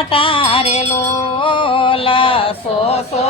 મટારેલો સો સો